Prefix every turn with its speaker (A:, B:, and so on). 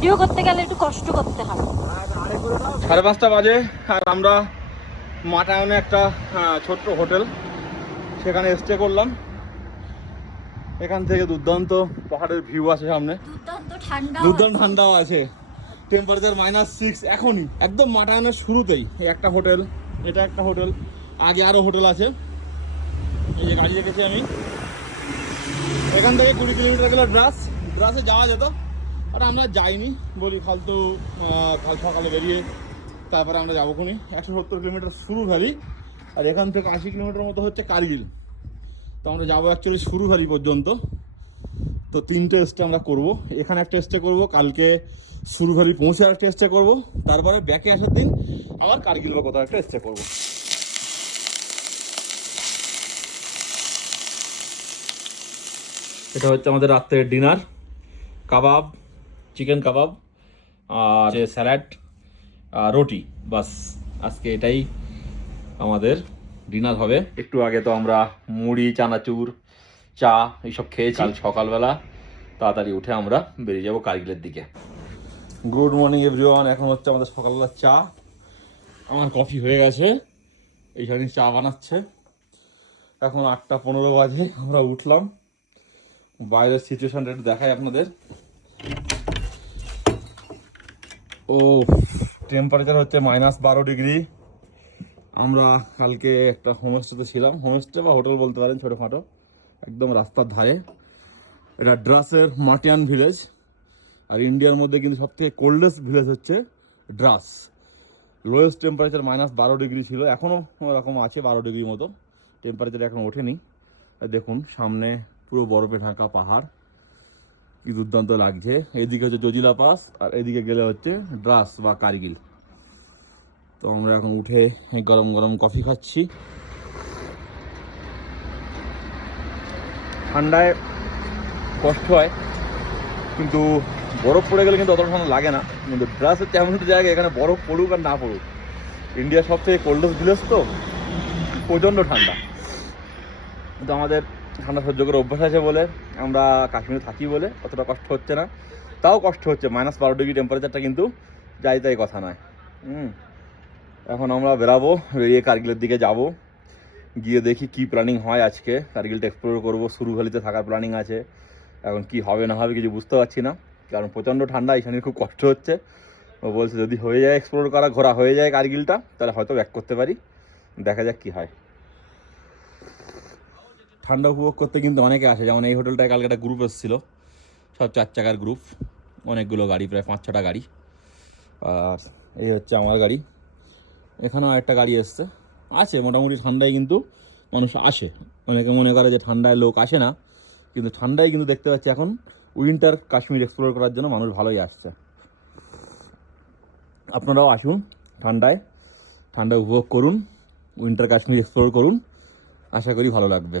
A: Video করতে গেলে একটু কষ্ট করতে হয়।
B: সাড়ে পাঁচটা বাজে আর আমরা মাটায়নে একটা ছোট্ট হোটেল। সেখানে স্টে করলাম। এখান থেকে দুর্দান্ত পাহাড়ের ভিউ আছে সামনে।
A: দুর্দান্ত
B: ঠান্ডাও আছে। টেম্পারেচার মাইনাস সিক্স এখনই। একদম মাটায়নের শুরুতেই একটা হোটেল। এটা একটা হোটেল। আগে আরও হোটেল আছে। এই যে গাড়ি রেখেছি আমি। এখান থেকে কুড়ি কিলোমিটার গেলে ড্রাস ড্রাসে যাওয়া যেত। আর আমরা যাইনি, বলি ফালতু কাল সকালে বেরিয়ে তারপরে আমরা যাব খুনি। একশো সত্তর কিলোমিটার শুরু ভ্যালি, আর এখান থেকে আশি কিলোমিটার মতো হচ্ছে কার্গিল। তো আমরা যাব অ্যাকচুয়ালি শুরু ভ্যালি পর্যন্ত। তো তিনটে স্টে আমরা করব। এখানে একটা স্টে করব, কালকে শুরু ভ্যালি পৌঁছে একটা স্টে করব। তারপরে ব্যাকে আসার দিন আবার কার্গিল বা কোথাও একটা স্টে করব। এটা হচ্ছে আমাদের রাত্রের ডিনার কাবাব চিকেন কাবাব আর স্যালাড আর রুটি। বাস আজকে এটাই আমাদের ডিনার হবে। একটু আগে তো আমরা মুড়ি চানাচুর চা এইসব খেয়েছি। কাল সকালবেলা তাড়াতাড়ি উঠে আমরা বেরিয়ে যাব কার্গিলের দিকে। গুড মর্নিং এভরিওয়ান এখন হচ্ছে আমাদের সকালবেলা চা। আমার কফি হয়ে গেছে। এইখানে চা বানাচ্ছে। এখন আটটা পনেরো বাজে। আমরা উঠলাম। বাইরের সিচুয়েশনটা একটু দেখাই আপনাদের। ও টেম্পারেচার হচ্ছে মাইনাস বারো ডিগ্রি আমরা কালকে একটা হোমস্টেতে ছিলাম। হোমস্টে বা হোটেল বলতে পারেন, ছোটোখাটো। একদম রাস্তার ধারে। এটা ড্রাসের মাটিয়ান ভিলেজ আর ইন্ডিয়ার মধ্যে কিন্তু সবথেকে কোল্ডেস্ট ভিলেজ হচ্ছে ড্রাস লোয়েস্ট টেম্পারেচার মাইনাস বারো ডিগ্রি ছিল। এখনও ওরকম আছে বারো ডিগ্রি মতো। টেম্পারেচার এখন ওঠেনি। দেখুন, সামনে পুরো বরফে ঢাকা পাহাড়। কি দুর্দান্ত লাগছে। এদিকে হচ্ছে জজিলা পাস, আর এদিকে গেলে হচ্ছে ড্রাস বা কার্গিল। তো আমরা এখন উঠে গরম গরম কফি খাচ্ছি। ঠান্ডায় কষ্ট হয়, কিন্তু বরফ পড়ে গেলে কিন্তু অতটা ঠান্ডা লাগে না। কিন্তু ড্রাস হচ্ছে এমন একটা জায়গা এখানে বরফ পড়ুক আর না পড়ুক। ইন্ডিয়ার সবথেকে কোল্ডেস্ট ভিলেজ তো প্রচণ্ড ঠান্ডা। কিন্তু আমাদের ঠান্ডা সহ্য করে অভ্যাস আছে বলে আমরা কাশ্মীরে থাকি বলে অতটা কষ্ট হচ্ছে না। তাও কষ্ট হচ্ছে মাইনাস বারো ডিগ্রি টেম্পারেচারটা কিন্তু যাই তাই কথা নয়। হুম। এখন আমরা বেরাবো, বেরিয়ে কার্গিলের দিকে যাব। গিয়ে দেখি কি প্ল্যানিং হয় আজকে। কার্গিলটা এক্সপ্লোর করব সুরু ভ্যালিতে থাকার প্ল্যানিং আছে। এখন কি হবে না হবে কিছু বুঝতে পারছি না। কারণ প্রচণ্ড ঠান্ডা এখানে খুব কষ্ট হচ্ছে। ও বলছে, যদি হয়ে যায় এক্সপ্লোর করা, ঘোরা হয়ে যায় কার্গিলটা, তাহলে হয়তো ব্যাক করতে পারি। দেখা যাক কি হয়। ঠান্ডা উপভোগ করতে কিন্তু অনেকে আসে। যেমন এই হোটেলটায় কালকে একটা গ্রুপ এসেছিল। সব চার চাকার গ্রুপ অনেকগুলো গাড়ি, প্রায় পাঁচ ছটা গাড়ি। আর এই হচ্ছে আমার গাড়ি। এখানেও একটা গাড়ি এসছে। আছে, মোটামুটি ঠান্ডায় কিন্তু মানুষ আসে। অনেকে মনে করে যে ঠান্ডায় লোক আসে না। কিন্তু ঠান্ডায় কিন্তু দেখতে পাচ্ছি এখন উইন্টার কাশ্মীর এক্সপ্লোর করার জন্য মানুষ ভালোই আসছে। আপনারাও আসুন ঠান্ডায়। ঠান্ডা উপভোগ করুন উইন্টার কাশ্মীর এক্সপ্লোর করুন। আশা করি ভালো লাগবে।